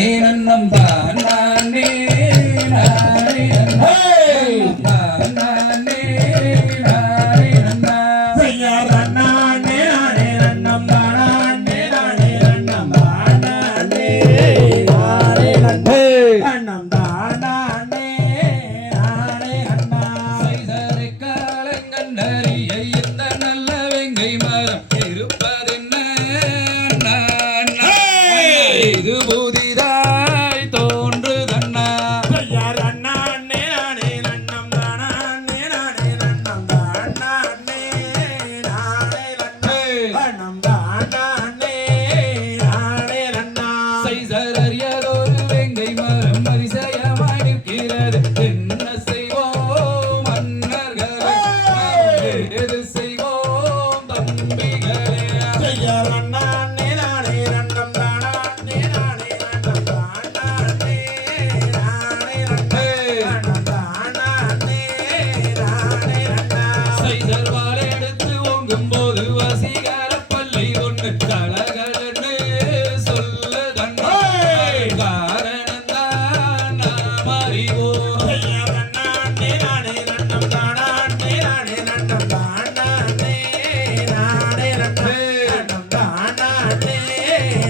நானே நன்னம் தான் நானே நானே நன்னம் நானே நானே நன்னா செய்யாத நானே நானே நன்னம் நானே நானே நன்னம் நானே நானே நன்னம் நானே நானே அண்ணா செய்தரை காலங்கண்டறிய இந்த நல்ல வெங்கை மரம் இருப்பதென்ன இது புதிதாய் தோன்றுதண்ணா செய்யாத நானே நானே நன்னம் நானே நானே நன்னம் நானே நானே நன்னம் நானே நானே அண்ணா செய்தறியதொரு வெங்கை மரம் அதிசயமாய் நிற்கிறது என்ன செய்வோம் மன்னர்களே எது செய்வோம் தம்பிகளே செய்யாத நானே நானே நன்னம் நானே நானே நன்னம் நானே நானே நன்னம் நானே நானே அண்ணா செய்தர் வாள் எடுத்து ஓங்கும் போது வசீகர பல்லை ஒன்று கலகலன்னு சொல்லுதண்ணா காரணம்தான் நாம் அறிவோம் செய்யாத நானே நானே நன்னம் நானே நானே நன்னம் நானே நானே நன்னம் நானே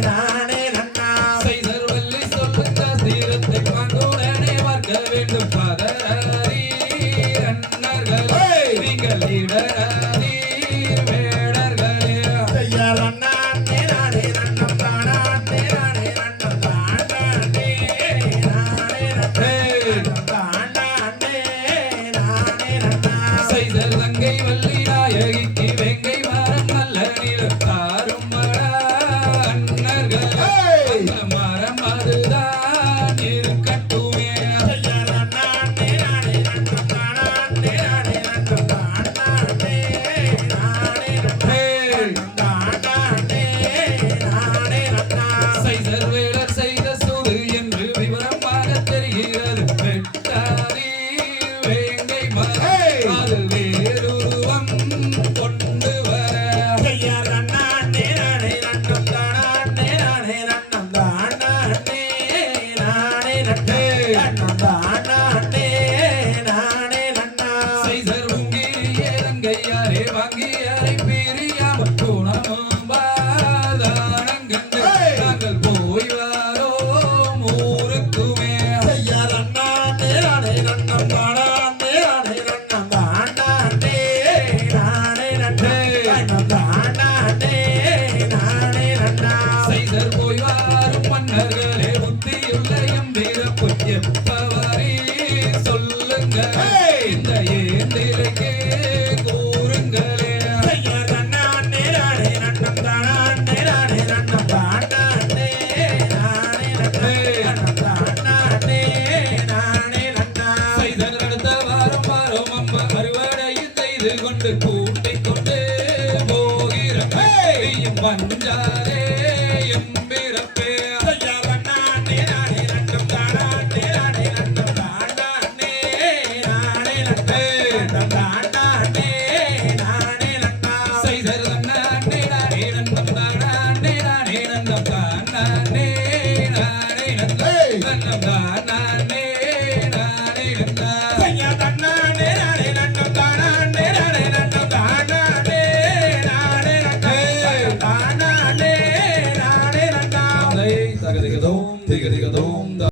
நானே அண்ணா செய்தர் வள்ளி சொல்லுங்க தீரத்தை பங்குடனே பார்க்க வேண்டும் பதறீர் அண்ணர்களே நீங்கள் இடறீர் வேடர்களே செய்யாத நானே நானே நன்னம் நானே நானே நன்னம் நானே நானே நன்னம் நானே நானே அண்ணா செய்தல் தங்கை வள்ளி நாயகிக்கு வெங்கை மரம் நல்ல நிலத்தாரும் அண்ணர்களே அந்த மரம் அதுதான் இருக்கட்டுமே செய்யாத நானே நானே நன்னம் நானே நானே நன்னம் நானே நானே நன்னம் நானே நானே அண்ணா செய்தர் வேடர் செய்த சூது என்று விவரமாக தெரிகிறது வெட்டாரீர் வேங்கை மரம் அது வேறுருவம் கொண்டு வர செய்யாத நானே நானே நன்னம் நானே நானே நன்னம் நானே நானே நன்னம் நானே நானே அண்ணா செய்தர் உங்கிரிய ரங்கையாரே வாங்கியாரை பிரியாம குணமும் பாதானங்கண்டு நாங்கள் போய் வாரோம் ஊருக்குமே செய்யாத நானே நானே நன்னம் நானே நானே நன்னம் நானே நானே நன்னம் நானே நானே அண்ணா செய்தர் போய் வாரும் மன்னர்களே புத்தியுள்ள எம்பிறப்பு எப்பவரே சொல்லுங்க இந்த ஏந்திரைக்கே கூறுங்களே செய்யாத நானே நானே நன்னம் நானே நானே நன்னம் நானே நானே நன்னம் நானே நானே அண்ணா செய்தர் அடுத்த வாரம் வாரம் அம்மா அறுவடையில் செய்து கொண்டு கூட்டிக் கொண்டு போகிற பஞ்சாரே எம்பிறப்பே செய்யாத நானே நானே நன்னம் நானே நானே நன்னம் நானே நானே நன்னம் நானே நானே அண்ணா செய்தர் நானே நானே நந்தம் நானே நானே நந்தம் நானே நானே நந்தம் நானே நானே நந்தா செய்யாத நானே நானே நன்னம் நானே நானே நன்னம் நானே நானே நன்னம் நானே நானே அண்ணா தகதிகதோம் திகதிகதோம்